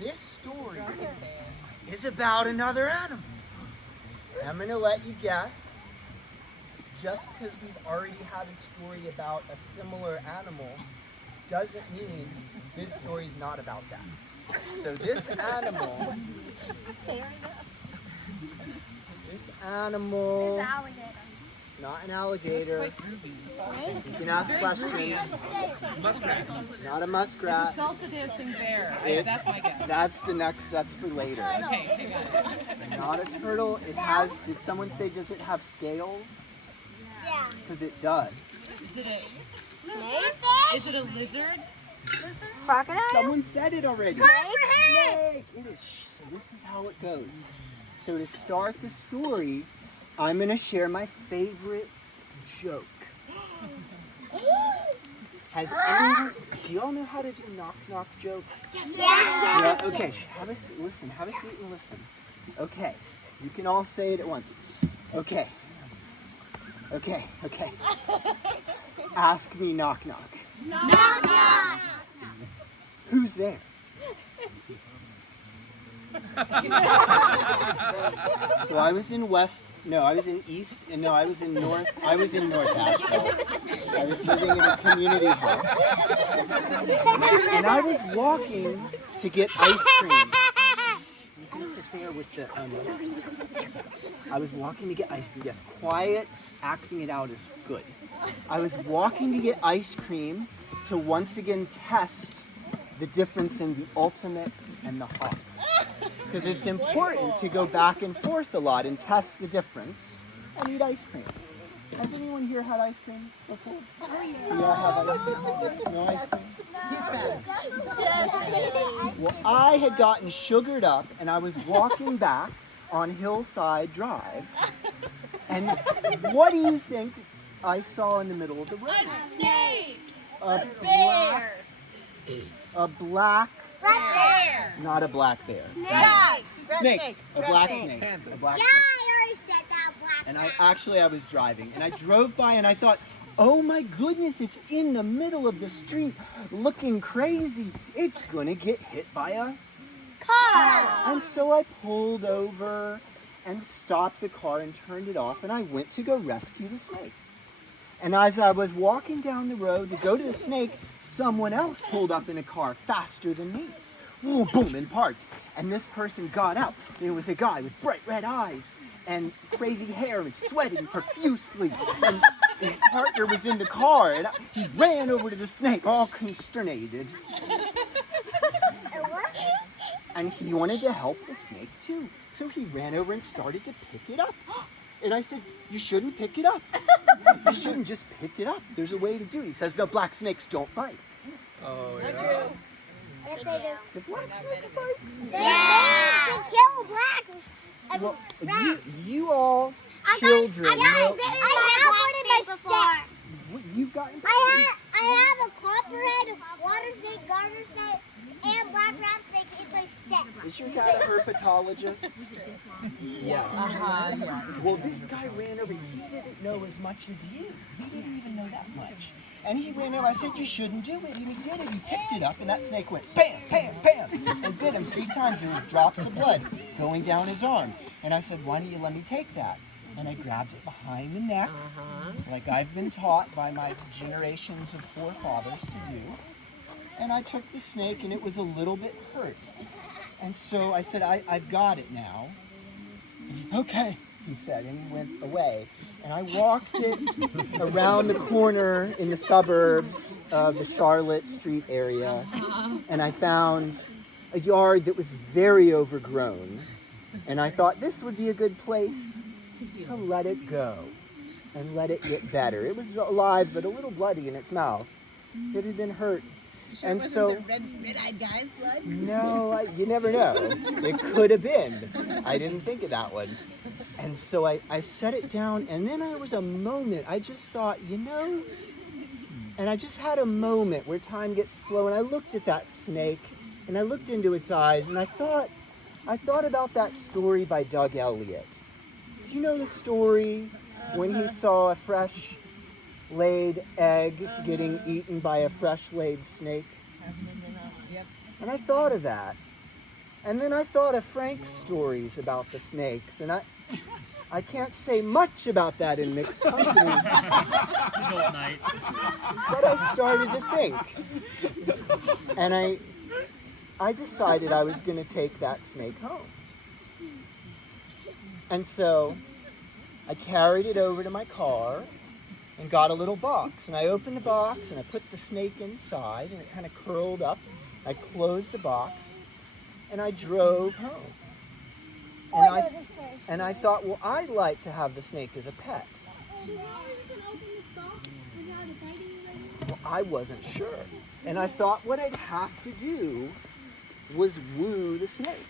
this story is about another animal. I'm going to let you guess. Just because we've already had a story about a similar animal doesn't mean this story is not about that. So this animal, it's not an alligator. You can ask questions. Muskrat. Not a muskrat. It's a salsa dancing bear. That's my guess. That's for later. Okay, got it. Not a turtle. It has, did someone say, does it have scales? Yeah. Because it does. Is it a Snakefish? Is it a lizard? Crocodile? Someone said it already. Snake? It is. So this is how it goes. So to start the story, I'm going to share my favorite joke. Has anyone, do you all know how to do knock-knock jokes? Yes. Yeah, okay, have a seat and listen. Okay, you can all say it at once. Okay. Ask me knock-knock. Knock. Who's there? So I was in North Asheville. I was living in a community house. And I was walking to get ice cream. You can sit there with the, I was walking to get ice cream. Yes, quiet, acting it out is good. I was walking to get ice cream to once again test the difference in the ultimate and the hot. Because it's important to go back and forth a lot and test the difference and eat ice cream. Has anyone here had ice cream before? You all have ice cream? No ice cream? Well, I had gotten sugared up and I was walking back on Hillside Drive. And what do you think I saw in the middle of the road? A snake! A Bear! black, Bear! not a black bear. Snake! A black snake. Panther. A black Yeah, snake. I already said that. Black. And I was driving and I drove by and I thought, oh my goodness, it's in the middle of the street looking crazy. It's gonna get hit by a car. And so I pulled over and stopped the car and turned it off and I went to go rescue the snake. And as I was walking down the road to go to the snake, someone else pulled up in a car faster than me. Boom, boom, and parked. And this person got out. It was a guy with bright red eyes and crazy hair and sweating profusely. And his partner was in the car and he ran over to the snake all consternated. And he wanted to help the snake too. So he ran over and started to pick it up. And I said, you shouldn't pick it up. You shouldn't just pick it up. There's a way to do it. He says, no, black snakes don't bite. Oh, yeah. Yes, they do. Do black snakes bite? Yeah. To kill black. Well, you all children know. I have one in my steps. You've gotten. I have a copperhead, water snake, garter snake, and black rat snake in my steps. Is your dad a herpetologist? Yes. Yeah. Well, this guy ran over. He didn't know as much as you. He didn't even know that much. And he ran over. I said, you shouldn't do it. And he did it. He picked it up, and that snake went bam, bam, bam, and bit him 3 times. There was drops of blood going down his arm. And I said, why don't you let me take that? And I grabbed it behind the neck, like I've been taught by my generations of forefathers to do. And I took the snake, and it was a little bit hurt. And so I said, I've got it now. He said, okay, he said, and he went away. And I walked it around the corner in the suburbs of the Charlotte Street area, and I found a yard that was very overgrown. And I thought this would be a good place to let it go and let it get better. It was alive, but a little bloody in its mouth. It had been hurt. And so, red-eyed guy's blood? no, you never know. It could have been. I didn't think of that one. And so I set it down, and then there was a moment. I just thought, and I just had a moment where time gets slow, and I looked at that snake, and I looked into its eyes, and I thought about that story by Doug Elliott. Do you know the story when he saw a fresh laid egg getting eaten by a fresh laid snake? Yep. And I thought of that. And then I thought of Frank's stories about the snakes. And I can't say much about that in mixed company. Adult night. But I started to think. And I decided I was going to take that snake home. And so I carried it over to my car and got a little box. And I opened the box and I put the snake inside and it kind of curled up. I closed the box and I drove home. And I thought, well, I'd like to have the snake as a pet. Well, I wasn't sure. And I thought what I'd have to do was woo the snake.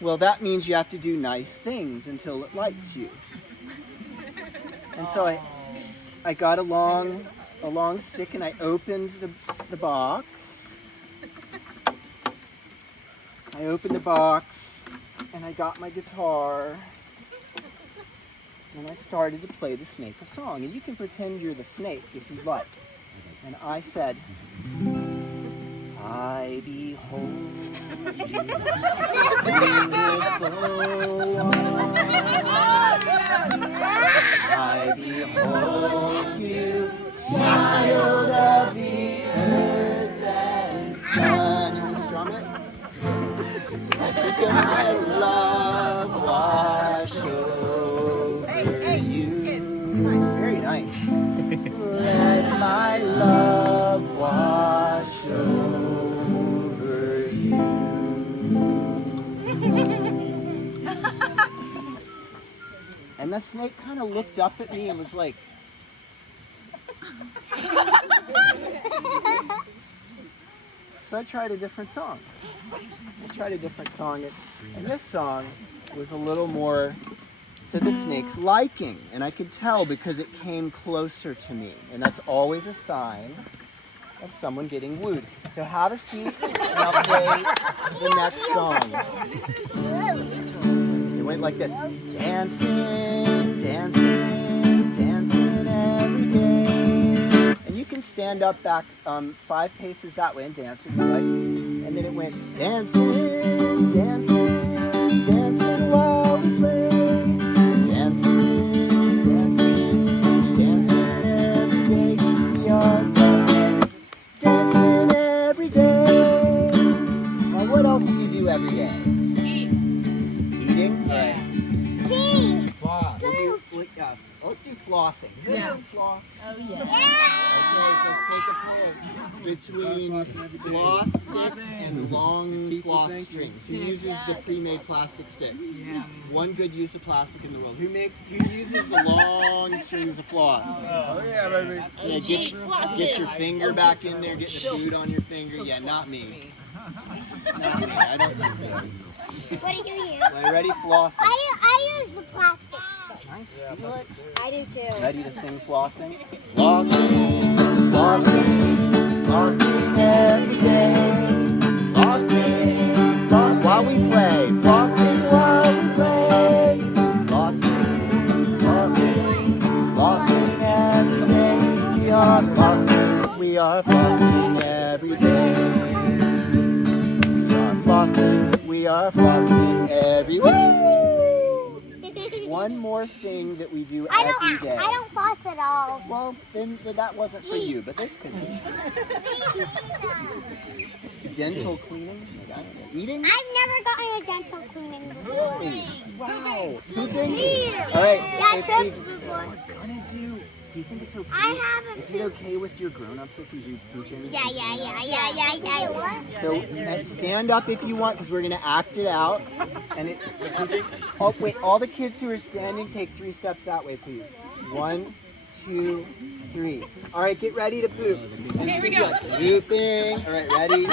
Well, that means you have to do nice things until it likes you. And so I got a long stick and I opened the box. I opened the box and I got my guitar and I started to play the snake a song. And you can pretend you're the snake if you'd like. And I said, I behold you, beautiful one. I behold you, child of the earth and sun. You want to strum it? Let my love wash over you. Very nice. Let my love wash over you. And the snake kind of looked up at me and was like, so I tried a different song. And this song was a little more to the snake's liking. And I could tell because it came closer to me. And that's always a sign of someone getting wooed. So have a seat and I'll play the next song. It went like this. Dancing, dancing, dancing every day. And you can stand up back 5 paces that way and dance if you like. And then it went dancing, dancing, dancing while we play. Dancing, dancing, dancing every day. We are dancing, dancing every day. Now what else do you do every day? Eating? All right. Let's do flossing. Is anyone floss? Oh, yeah. Okay, so take a pair between floss sticks and long floss strings. Who uses the pre-made plastic sticks? Yeah. One good use of plastic in the world. Who uses the long strings of floss? Oh, yeah, baby. Yeah, get your finger back in there, get the food on your finger. Yeah, not me. Not me. I don't use those. What do you use? Are you ready? Flossing. I use the plastic. Nice. You do it? I do too. Ready to sing flossing? Flossing, flossing, flossing every day. Flossing, flossing while we play. Flossing while we play. Flossing, flossing, flossing every day. We are flossing, we are flossing every day. We are flossing, we are flossing every day. One more thing that we do every day. I don't floss at all. Well, then that wasn't for you, but this could be. Dental cleaning? Eating? I've never gotten a dental cleaning before. Really? Wow. Pooping? Here. All right. Yeah, I pooped before. Do you think it's okay? I haven't. Is it okay with your grown-ups if you do pooping? Yeah. So stand up if you want, because we're gonna act it out. And it's. Oh wait! All the kids who are standing, take 3 steps that way, please. 1, 2, 3. All right, get ready to poop. Here we go. Pooping. All right, ready?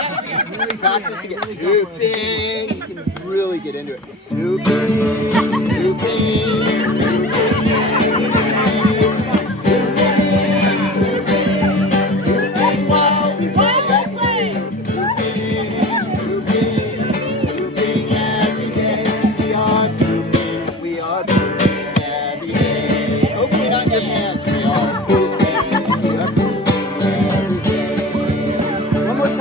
Practice again. Pooping. You can really get into it. Pooping. Pooping. One more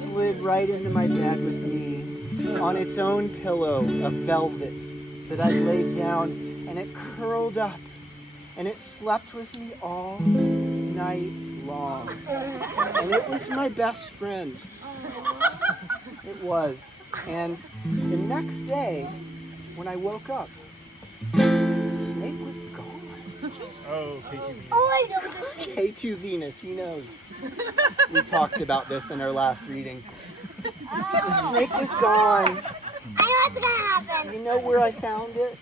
slid right into my bed with me on its own pillow of velvet that I laid down, and it curled up, and it slept with me all night long. And it was my best friend. It was. And the next day, when I woke up, the snake was gone. Oh, K2. Oh, I know. K2 Venus, he knows. We talked about this in our last reading. The snake was gone. I know what's gonna happen. You know where I found it?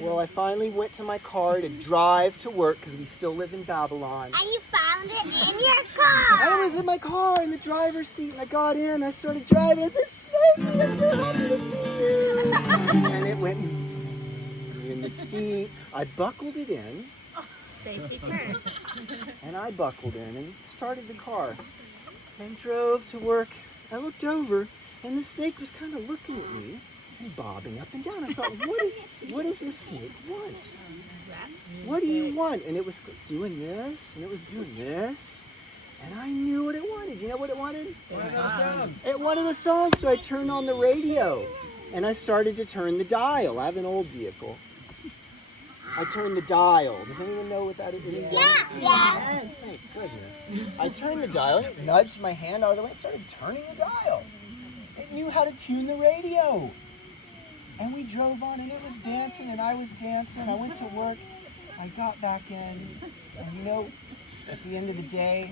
Well, I finally went to my car to drive to work because we still live in Babylon. And you found it in your car. I was in my car in the driver's seat, and I got in. I started driving. I said, "Snake, I'm so happy to see you." And it went in the seat. I buckled it in, Safety first. and I buckled in and started the car and drove to work. I looked over, and the snake was kind of looking at me and bobbing up and down. I thought, what does this snake want? What do you want? And it was doing this, and it was doing this, and I knew what it wanted. You know what it wanted? It wanted a song, so I turned on the radio, and I started to turn the dial. I have an old vehicle. I turned the dial. Does anyone know what that is? Yeah. Yes, thank goodness. I turned the dial, and it nudged my hand out of the way and started turning the dial. It knew how to tune the radio. And we drove on, and it was dancing, and I was dancing. I went to work. I got back in, and you know, at the end of the day,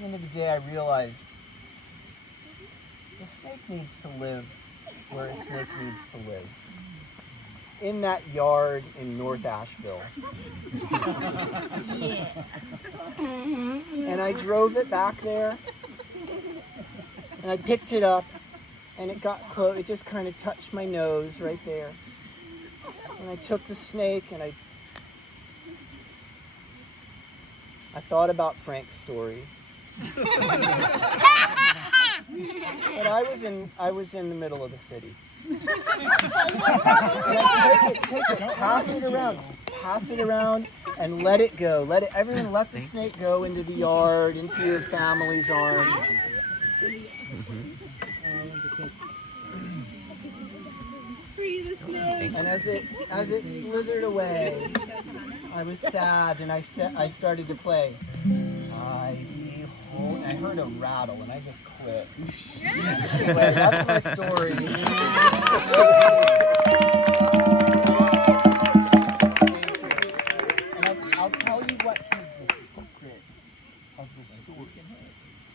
I realized the snake needs to live where a snake needs to live. In that yard in North Asheville. And I drove it back there, and I picked it up, and it got close. It just kind of touched my nose right there. And I took the snake, and I thought about Frank's story. But I was in the middle of the city. And I take it, pass it around, and let it go. Everyone let the snake go into the yard, into your family's arms. And as it slithered away, I was sad, and I started to play. I heard a rattle, and I just quit. Anyway, that's my story. And I'll tell you what his